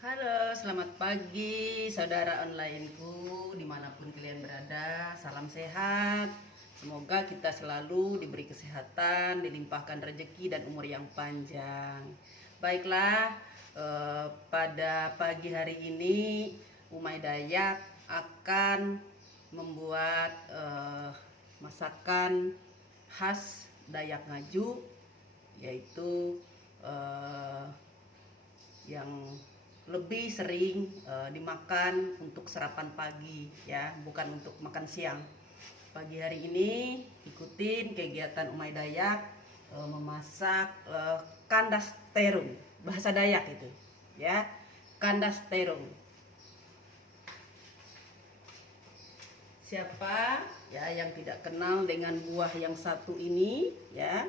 Halo, selamat pagi saudara onlineku dimanapun kalian berada. Salam sehat. Semoga kita selalu diberi kesehatan, dilimpahkan rezeki dan umur yang panjang. Baiklah, pada pagi hari ini Umay Dayak akan membuat masakan khas Dayak Ngaju, yaitu yang lebih sering dimakan untuk sarapan pagi ya, bukan untuk makan siang. Pagi hari ini ikutin kegiatan Umay Dayak memasak kandas terung, bahasa Dayak itu ya, kandas terung. Siapa ya yang tidak kenal dengan buah yang satu ini ya,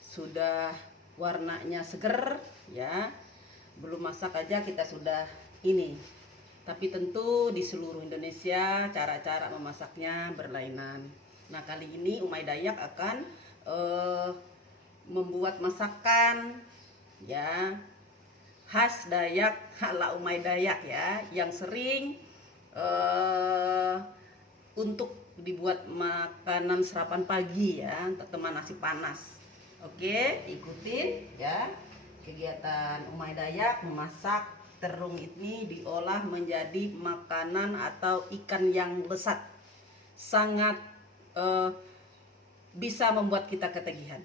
sudah warnanya seger ya, belum masak aja kita sudah ini. Tapi tentu di seluruh Indonesia cara-cara memasaknya berlainan. Nah, kali ini Umay Dayak akan membuat masakan ya khas Dayak ala Umay Dayak ya, yang sering untuk dibuat makanan sarapan pagi ya, teman nasi panas. Oke, ikutin ya kegiatan Umay Dayak memasak terung ini, diolah menjadi makanan atau ikan yang lezat, sangat bisa membuat kita ketagihan.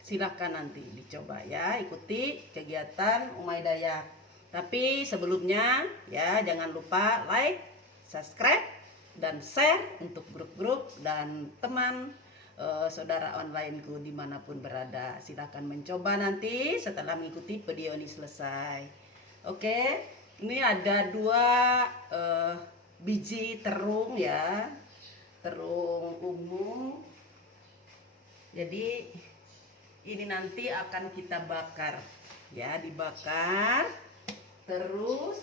Silahkan nanti dicoba ya, ikuti kegiatan Umay Dayak. Tapi sebelumnya ya, jangan lupa like, subscribe, dan share untuk grup-grup dan teman saudara onlineku dimanapun berada. Silahkan mencoba nanti setelah mengikuti video ini selesai. Oke, ini ada dua biji terung ya, terung ungu. Jadi ini nanti akan kita bakar ya, dibakar. Terus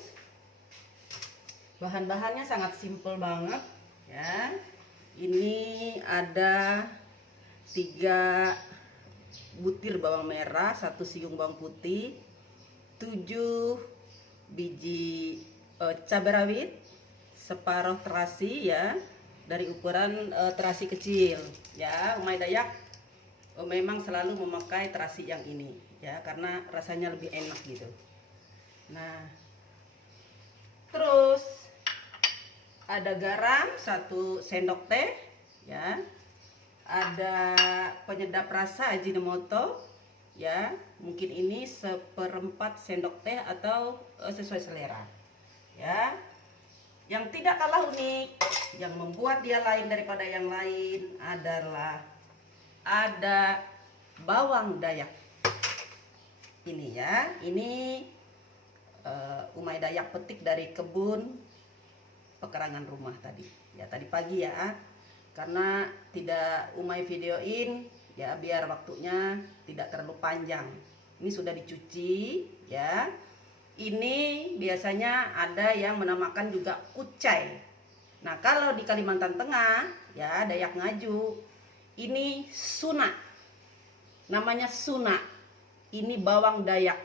bahan-bahannya sangat simpel banget ya. Ini ada 3 butir bawang merah, 1 siung bawang putih, 7 biji cabai rawit, separuh terasi ya, dari ukuran terasi kecil ya. Umay Dayak memang selalu memakai terasi yang ini ya, karena rasanya lebih enak gitu. Nah, terus ada garam 1 sendok teh ya, ada penyedap rasa Ajinomoto ya, mungkin ini 1/4 sendok teh atau sesuai selera ya. Yang tidak kalah unik, yang membuat dia lain daripada yang lain adalah ada bawang Dayak ini ya. Ini Umay Dayak petik dari kebun pekarangan rumah tadi ya, tadi pagi ya, karena tidak Umay videoin ya biar waktunya tidak terlalu panjang. Ini sudah dicuci ya. Ini biasanya ada yang menamakan juga kucai. Nah, kalau di Kalimantan Tengah ya, Dayak Ngaju, ini suna, namanya suna. Ini bawang Dayak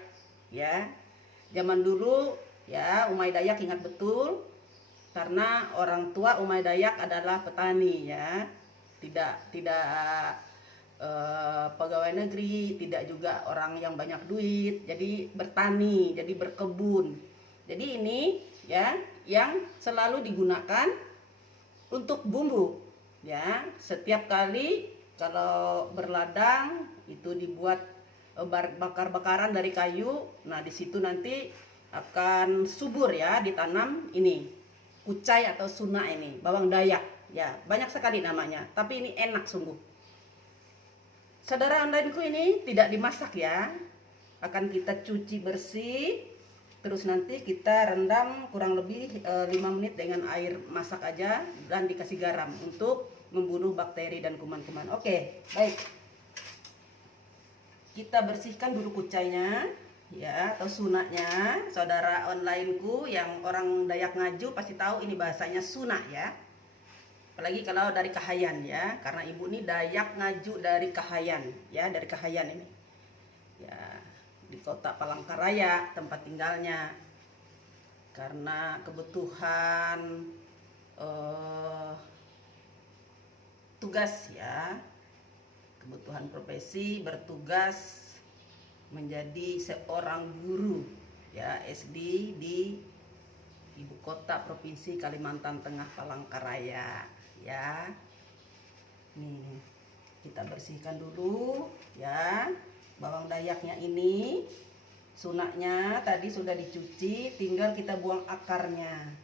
ya. Zaman dulu ya, Umay Dayak ingat betul, karena orang tua Umay Dayak adalah petani ya, tidak pegawai negeri, tidak juga orang yang banyak duit, jadi bertani, jadi berkebun. Jadi ini ya yang selalu digunakan untuk bumbu ya. Setiap kali kalau berladang itu dibuat bakar-bakaran dari kayu. Nah, di situ nanti akan subur ya, ditanam ini kucai atau suna, ini bawang Dayak ya. Banyak sekali namanya, tapi ini enak sungguh. Saudara onlineku, ini tidak dimasak ya, akan kita cuci bersih, terus nanti kita rendam kurang lebih 5 menit dengan air masak aja, dan dikasih garam untuk membunuh bakteri dan kuman-kuman. Oke, baik. Kita bersihkan dulu kucainya ya, atau sunaknya. Saudara onlineku yang orang Dayak Ngaju pasti tahu ini bahasanya suna ya, apalagi kalau dari Kahayan ya, karena ibu ini Dayak Ngaju dari Kahayan ya, dari Kahayan ini ya. di kota Palangkaraya tempat tinggalnya, karena kebutuhan tugas ya, kebutuhan profesi bertugas menjadi seorang guru ya SD di ibu kota provinsi Kalimantan Tengah Palangkaraya ya. Nih kita bersihkan dulu ya bawang dayaknya ini. Sunaknya tadi sudah dicuci, tinggal kita buang akarnya.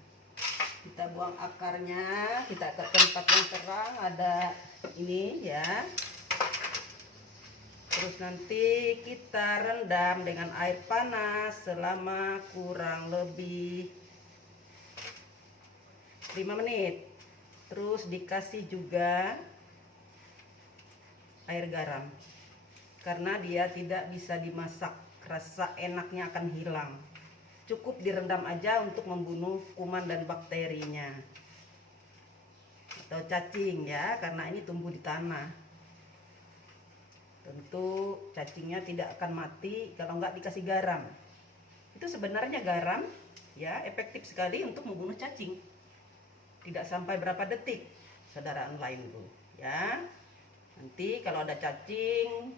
Kita buang akarnya, kita ke tempat yang terang, ada ini ya. Terus nanti kita rendam dengan air panas selama kurang lebih 5 menit. Terus dikasih juga air garam, karena dia tidak bisa dimasak, rasa enaknya akan hilang. Cukup direndam aja untuk membunuh kuman dan bakterinya atau cacing ya, karena ini tumbuh di tanah. Tentu cacingnya tidak akan mati kalau nggak dikasih garam. Itu sebenarnya garam ya efektif sekali untuk membunuh cacing. Tidak sampai berapa detik, saudara online tuh ya. Nanti kalau ada cacing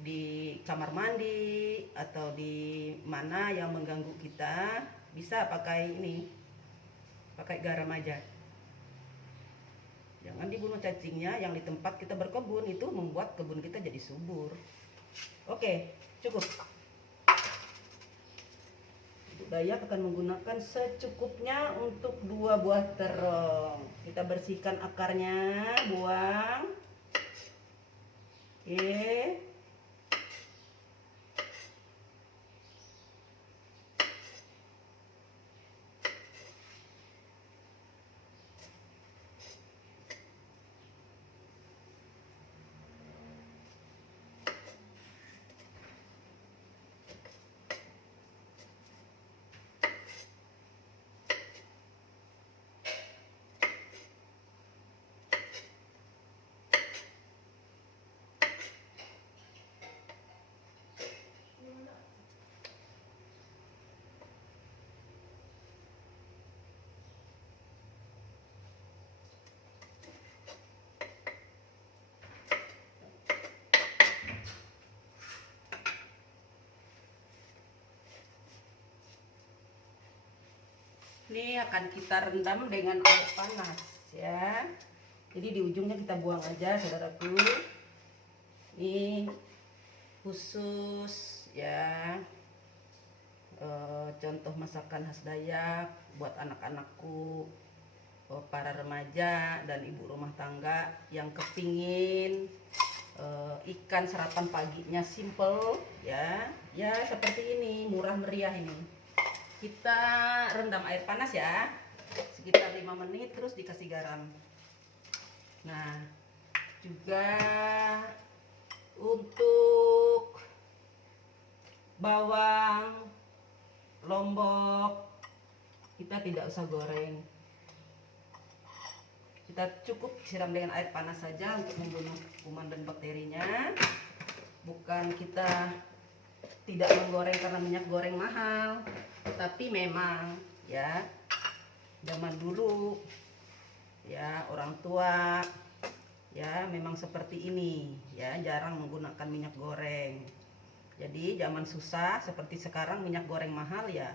di kamar mandi atau di mana yang mengganggu kita, bisa pakai ini, pakai garam aja. Jangan dibunuh cacingnya, yang di tempat kita berkebun itu membuat kebun kita jadi subur. Oke, cukup. Ibu Dayak akan menggunakan secukupnya untuk 2 buah terong. Kita bersihkan akarnya, buang. Oke. Ini akan kita rendam dengan air panas ya. Jadi di ujungnya kita buang aja, saudaraku. Ini khusus ya, contoh masakan khas Dayak buat anak-anakku, para remaja dan ibu rumah tangga yang kepingin ikan sarapan paginya simple ya, ya seperti ini, murah meriah ini. Kita rendam air panas ya, sekitar 5 menit, terus dikasih garam. Nah, juga untuk bawang lombok kita tidak usah goreng. Kita cukup siram dengan air panas saja untuk membunuh kuman dan bakterinya. Bukan kita tidak menggoreng karena minyak goreng mahal, tapi memang ya zaman dulu ya orang tua ya memang seperti ini ya, jarang menggunakan minyak goreng. Jadi zaman susah seperti sekarang minyak goreng mahal ya,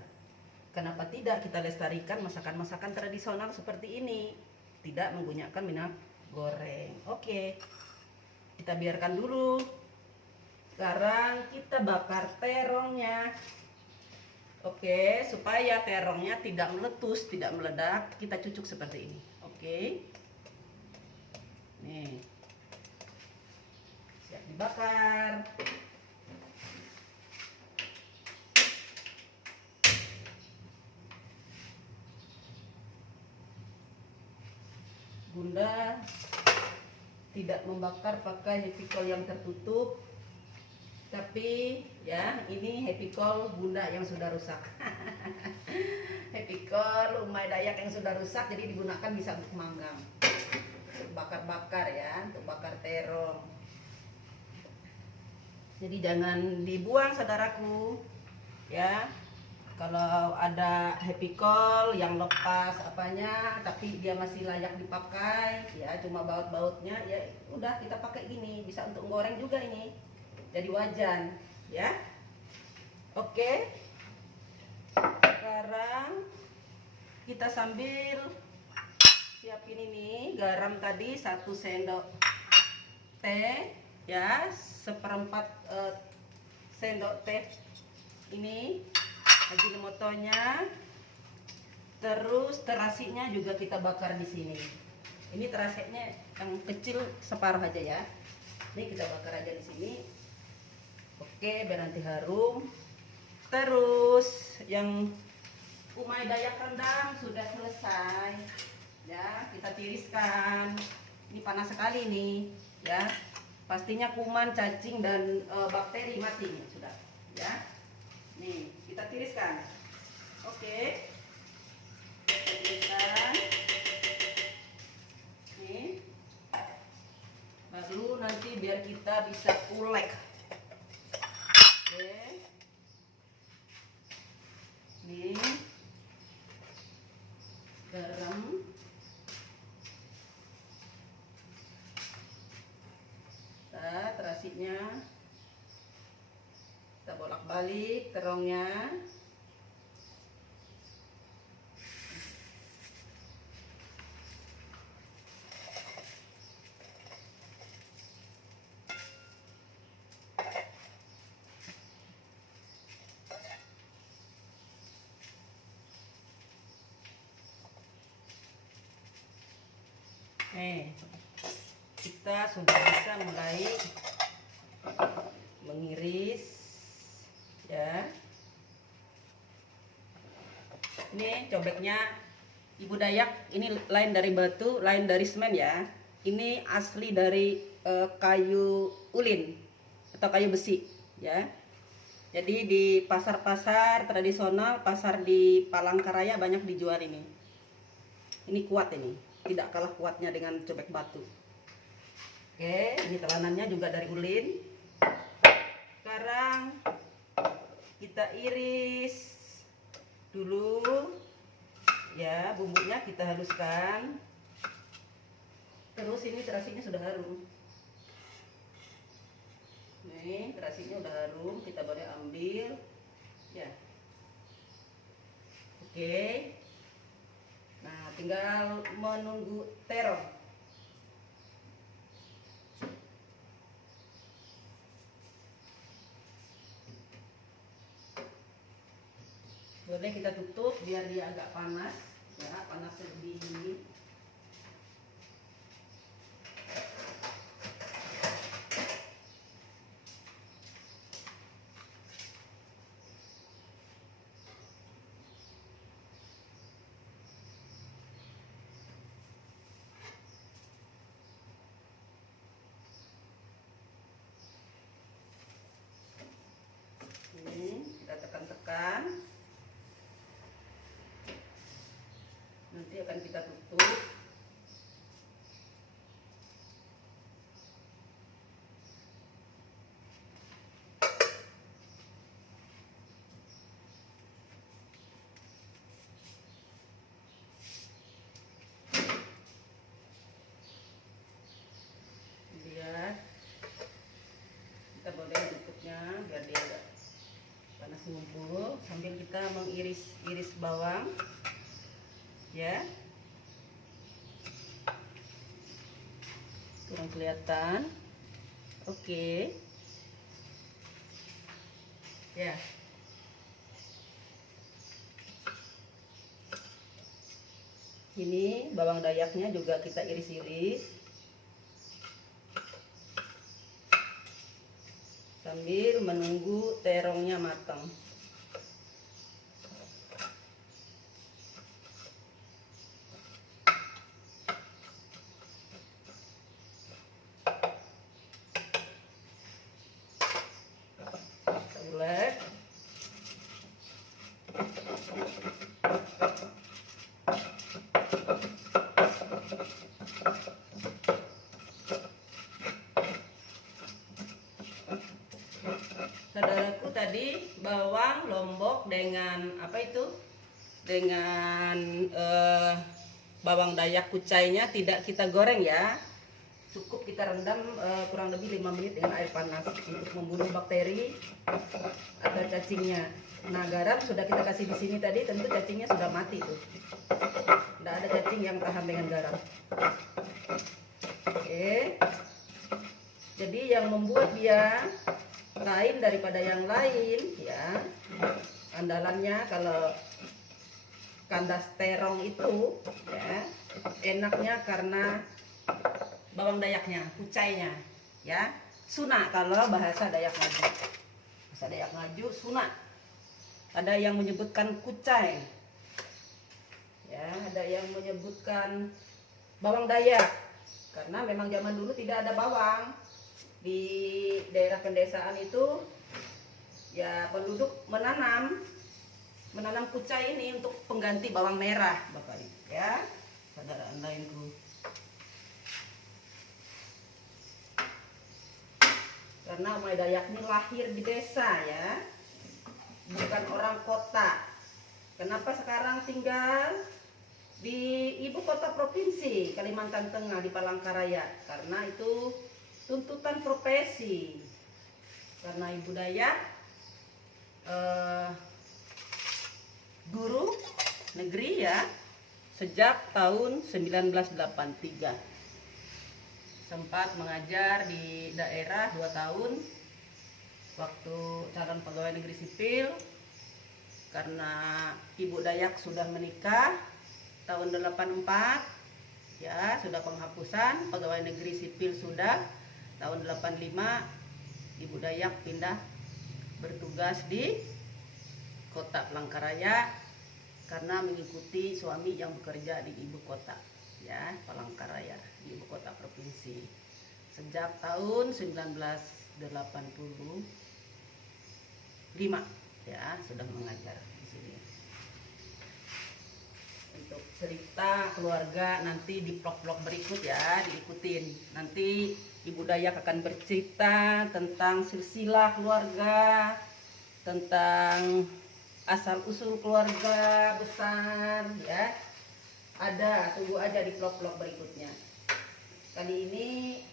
kenapa tidak kita lestarikan masakan-masakan tradisional seperti ini, tidak menggunakan minyak goreng. Oke, kita biarkan dulu. Sekarang kita bakar terongnya. Oke, supaya terongnya tidak meletus, tidak meledak, kita cucuk seperti ini. Oke. Nih. Siap dibakar. Bunda tidak membakar pakai happy coal yang tertutup, tapi ya ini happy coal Bunda yang sudah rusak. Happy coal Umay Dayak yang sudah rusak, jadi digunakan bisa untuk manggang, untuk bakar-bakar ya, untuk bakar terong. Jadi jangan dibuang saudaraku ya. Kalau ada happy call yang lepas apanya tapi dia masih layak dipakai ya, cuma baut-bautnya ya udah kita pakai gini, bisa untuk goreng juga ini. Jadi wajan ya. Oke. Sekarang kita sambil siapin ini garam tadi 1 sendok teh ya, 1/4 sendok teh ini Ajinomotonya. Terus terasinya juga kita bakar di sini. Ini terasinya yang kecil separuh aja ya. Ini kita bakar aja di sini. Oke, biar nanti harum. Terus yang umai dayak rendang sudah selesai. Ya, kita tiriskan. Ini panas sekali nih, ya. Pastinya kuman, cacing dan bakteri mati sudah, ya. Nih, kita tiriskan. Oke. Kita tiriskan. Nih. Lalu nanti biar kita bisa ulek. Oke. Nih. Garam. Nah, terasinya. Kita bolak-balik terongnya. Kita sudah bisa mulai mengiris ya. Ini cobeknya Ibu Dayak, ini lain dari batu, lain dari semen ya. Ini asli dari kayu ulin atau kayu besi ya. Jadi di pasar-pasar tradisional, pasar di Palangkaraya banyak dijual ini. Ini kuat ini, tidak kalah kuatnya dengan cobek batu. Oke, ini telanannya juga dari ulin. Sekarang kita iris dulu ya, bumbunya kita haluskan. Terus ini terasinya sudah harum. Nih, terasinya udah harum, kita boleh ambil ya. Oke. Nah, tinggal menunggu terong. Boleh kita tutup biar dia agak panas ya, panas lebih ini. Ini kita tekan-tekan. Nanti akan kita tutup. Lihat. Kita boleh tutupnya biar dia agak panas ngumpul sambil kita mengiris-iris bawang. Ya, kurang kelihatan. Oke ya, ini bawang dayaknya juga kita iris-iris sambil menunggu terongnya matang. Ulek. bawang lombok dengan apa itu? Dengan bawang dayak kucainya tidak kita goreng ya. Cukup kita rendam kurang lebih 5 menit dengan air panas untuk membunuh bakteri atau cacingnya. Nah, garam sudah kita kasih di sini tadi, tentu cacingnya sudah mati tuh. Tidak ada cacing yang tahan dengan garam. Oke. Jadi yang membuat dia lain daripada yang lain ya, andalannya kalau kandas terong itu ya, enaknya karena bawang dayaknya, kucainya ya. Suna kalau bahasa Dayak Ngaju. Bahasa Dayak Ngaju suna. Ada yang menyebutkan kucai. Ya, ada yang menyebutkan bawang dayak. Karena memang zaman dulu tidak ada bawang. Di daerah pendesaan itu ya penduduk menanam kucai ini untuk pengganti bawang merah, Bapak Ibu ya. Saudara lainku. Karena Umay Dayak ini lahir di desa ya, bukan orang kota. Kenapa sekarang tinggal di ibu kota provinsi Kalimantan Tengah di Palangkaraya? Karena itu tuntutan profesi. Karena ibu Dayak guru negeri ya, sejak tahun 1983. Sempat mengajar di daerah 2 tahun waktu calon pegawai negeri sipil. Karena ibu Dayak sudah menikah tahun 84 ya, sudah penghapusan pegawai negeri sipil sudah tahun 85. Ibu Dayak pindah bertugas di kota Palangkaraya karena mengikuti suami yang bekerja di ibu kota ya, Palangkaraya di ibu kota provinsi. Sejak tahun 1985 ya sudah mengajar di sini. Untuk cerita keluarga nanti di vlog-vlog berikut ya, diikutin. Nanti Ibu Dayak akan bercerita tentang silsilah keluarga, tentang asal usul keluarga besar ya. Ada, tunggu aja di vlog-vlog berikutnya. Kali ini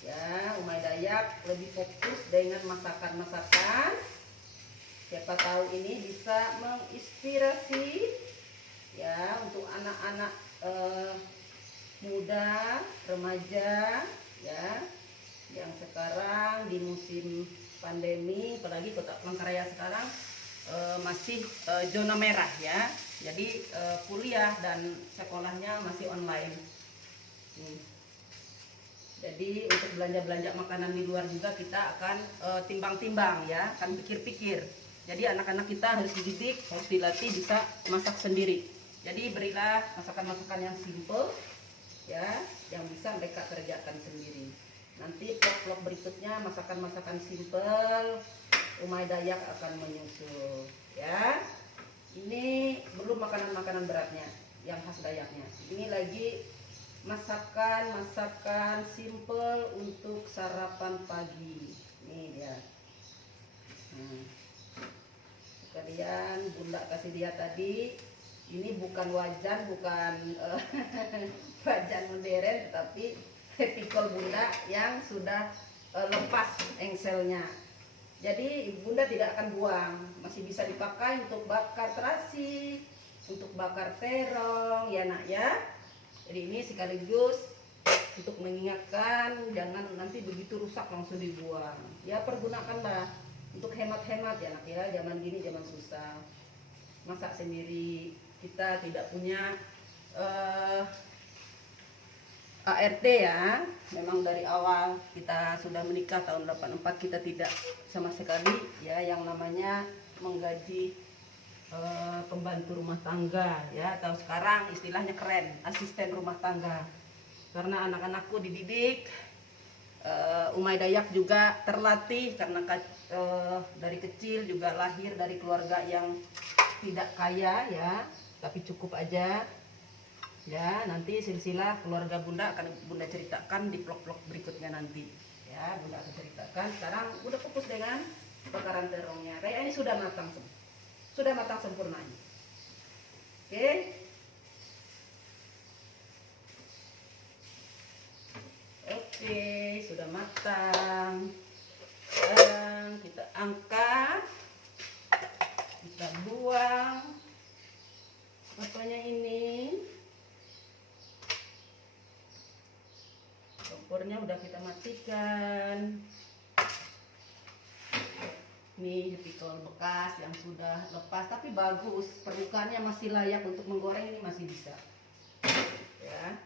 ya Umay Dayak lebih fokus dengan masakan-masakan. Siapa tahu ini bisa menginspirasi ya untuk anak-anak muda, remaja ya, yang sekarang di musim pandemi, apalagi kota Palangkaraya sekarang masih zona merah ya. Jadi kuliah dan sekolahnya masih online. Jadi untuk belanja-belanja makanan di luar juga kita akan timbang-timbang ya, akan pikir-pikir. Jadi anak-anak kita harus dididik, harus dilatih bisa masak sendiri. Jadi berilah masakan-masakan yang simple ya, yang bisa mereka kerjakan sendiri. Nanti vlog-vlog berikutnya masakan-masakan simple Umay Dayak akan menyusul ya. Ini belum makanan-makanan beratnya yang khas Dayaknya. Ini lagi masakan simple untuk sarapan pagi. Ini dia. Kalian Bunda kasih lihat tadi, ini bukan wajan, bukan wajan modern, tetapi pikul Bunda yang sudah lepas engselnya. Jadi Bunda tidak akan buang, masih bisa dipakai untuk bakar terasi, untuk bakar terong ya nak ya. Jadi ini sekaligus untuk mengingatkan jangan nanti begitu rusak langsung dibuang. Ya pergunakanlah untuk hemat-hemat ya nak ya, zaman gini zaman susah. Masak sendiri, kita tidak punya ART ya. Memang dari awal kita sudah menikah tahun 84 kita tidak sama sekali ya yang namanya menggaji pembantu rumah tangga ya, atau sekarang istilahnya keren, asisten rumah tangga. Karena anak-anakku dididik, Umay Dayak juga terlatih karena dari kecil juga lahir dari keluarga yang tidak kaya ya, tapi cukup aja. Ya, nanti silsilah keluarga Bunda akan Bunda ceritakan di vlog-vlog berikutnya nanti. Ya, Bunda akan ceritakan. Sekarang Bunda fokus dengan bakaran terongnya. Kayak ini sudah matang, sudah matang sempurna. Oke. Oke, sudah matang. Sekarang kita angkat, kita buang apanya ini. Kompornya udah kita matikan. Ini pikul bekas yang sudah lepas tapi bagus, permukaannya masih layak untuk menggoreng, ini masih bisa. Ya.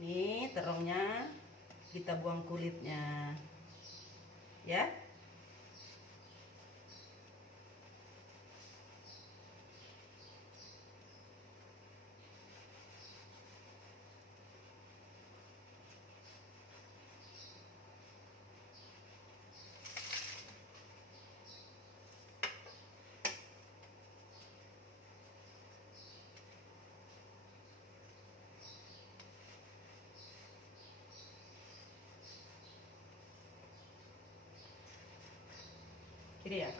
Ini terongnya kita buang kulitnya. Ya. Ini ya,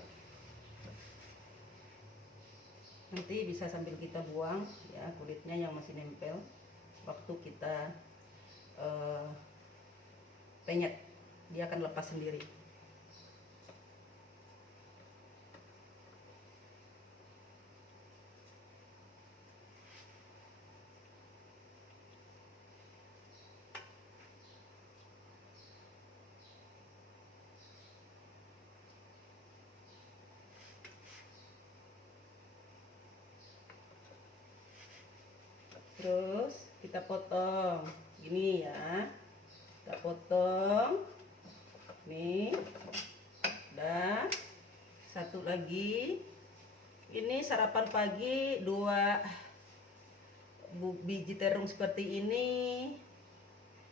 nanti bisa sambil kita buang ya kulitnya yang masih nempel waktu kita penyet, dia akan lepas sendiri. Terus kita potong gini ya, kita potong nih. Dan satu lagi, ini sarapan pagi 2 biji terung seperti ini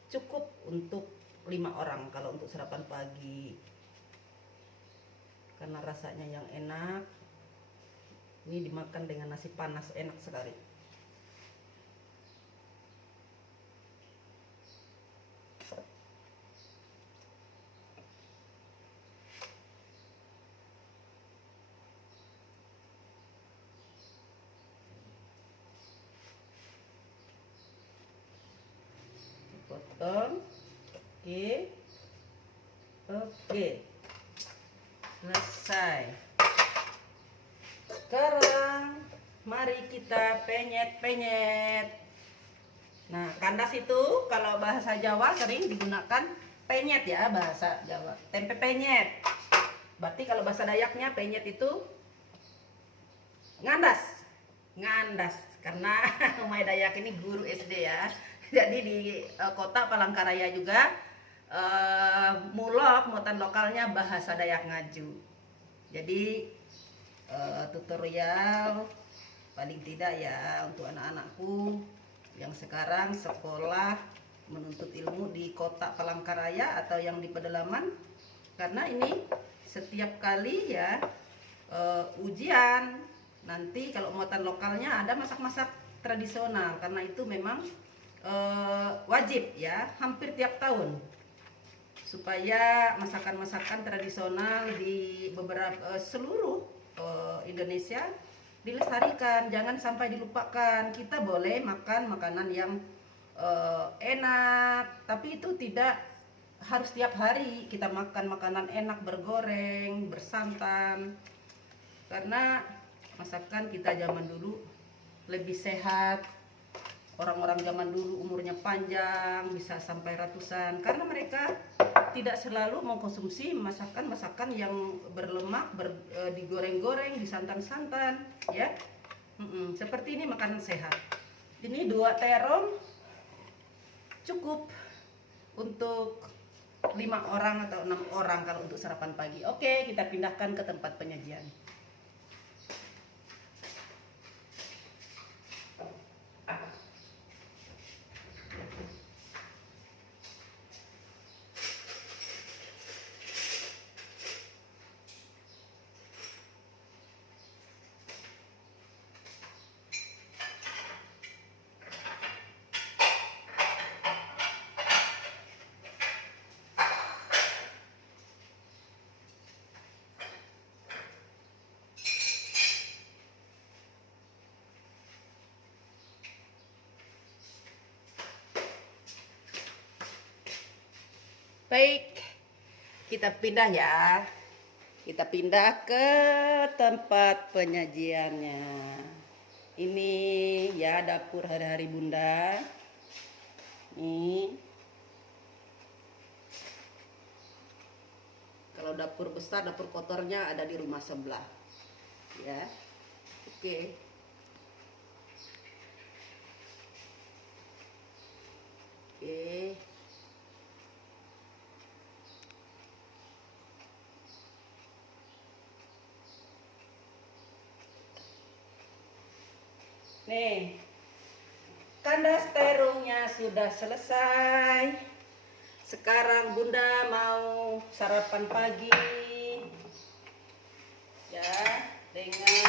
cukup untuk 5 orang kalau untuk sarapan pagi, karena rasanya yang enak. Ini dimakan dengan nasi panas enak sekali. Potong. Oke, selesai. Sekarang mari kita penyet. Nah, kandas itu kalau bahasa Jawa sering digunakan penyet ya, bahasa Jawa. Tempe penyet. Berarti kalau bahasa Dayaknya penyet itu ngandas. Karena Umay Dayak ini guru SD ya. Jadi di kota Palangkaraya juga mulok muatan lokalnya bahasa Dayak Ngaju. Jadi tutorial paling tidak ya untuk anak-anakku yang sekarang sekolah menuntut ilmu di kota Palangkaraya atau yang di pedalaman, karena ini setiap kali ya ujian nanti kalau muatan lokalnya ada masak-masak tradisional, karena itu memang wajib ya hampir tiap tahun, supaya masakan-masakan tradisional di beberapa seluruh Indonesia dilestarikan, jangan sampai dilupakan. Kita boleh makan makanan yang enak, tapi itu tidak harus tiap hari kita makan makanan enak bergoreng, bersantan, karena masakan kita zaman dulu lebih sehat. Orang-orang zaman dulu umurnya panjang, bisa sampai ratusan, karena mereka tidak selalu mengkonsumsi masakan-masakan yang berlemak, digoreng-goreng, disantan-santan ya. Seperti ini makanan sehat. Ini 2 terong cukup untuk 5 orang atau 6 orang kalau untuk sarapan pagi. Oke, kita pindahkan ke tempat penyajian. Baik, kita pindah ya. Kita pindah ke tempat penyajiannya. Ini ya dapur hari-hari Bunda. Nih. Kalau dapur besar, dapur kotornya ada di rumah sebelah. Ya. Oke. Oke. Nih, kandas terungnya sudah selesai. Sekarang Bunda mau sarapan pagi ya dengan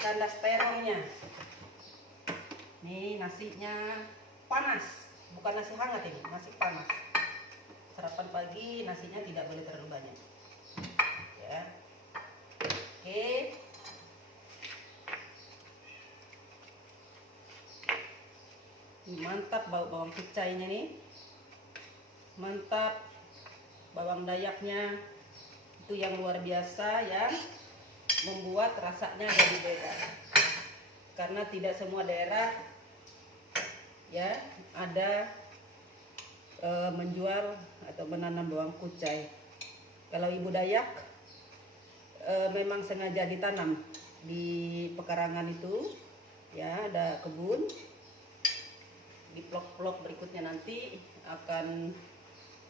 kandas terungnya. Nih nasinya panas, bukan nasi hangat ini, nasi panas. Sarapan pagi nasinya tidak boleh terlalu banyak. Ya. Oke. Mantap bau bawang kucainya nih, mantap bawang dayaknya itu yang luar biasa ya, membuat rasanya jadi beda karena tidak semua daerah ya ada menjual atau menanam bawang kucai. Kalau Ibu Dayak memang sengaja ditanam di pekarangan itu ya, ada kebun. Di vlog-vlog berikutnya nanti akan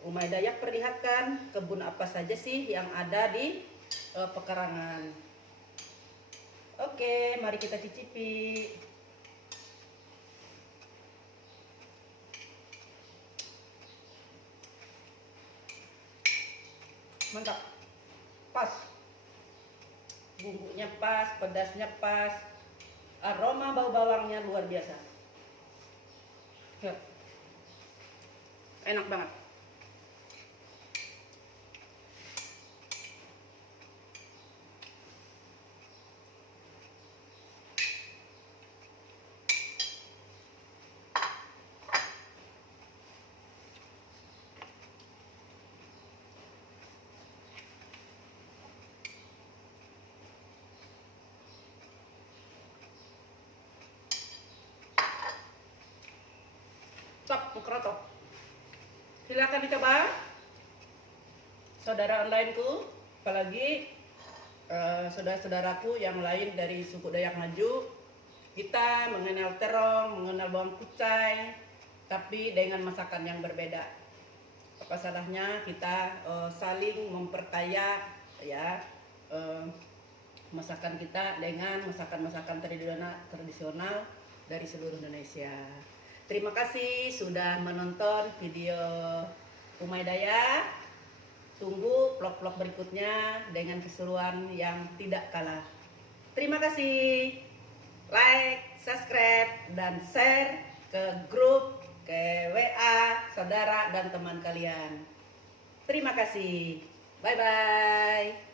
Umay Dayak perlihatkan kebun apa saja sih yang ada di pekarangan. Oke, mari kita cicipi. Mantap, pas, bumbunya pas, pedasnya pas, aroma bau bawangnya luar biasa. Ya. Enak banget. Top, mukroto. Silakan dicoba, saudara onlineku, apalagi saudara-saudaraku yang lain dari suku Dayak Ngaju. Kita mengenal terong, mengenal bawang kucai, tapi dengan masakan yang berbeda. Apa salahnya kita saling memperkaya ya masakan kita dengan masakan-masakan tradisional dari seluruh Indonesia. Terima kasih sudah menonton video Umay Dayak. Tunggu vlog-vlog berikutnya dengan keseruan yang tidak kalah. Terima kasih. Like, subscribe, dan share ke grup, ke WA, saudara dan teman kalian. Terima kasih. Bye-bye.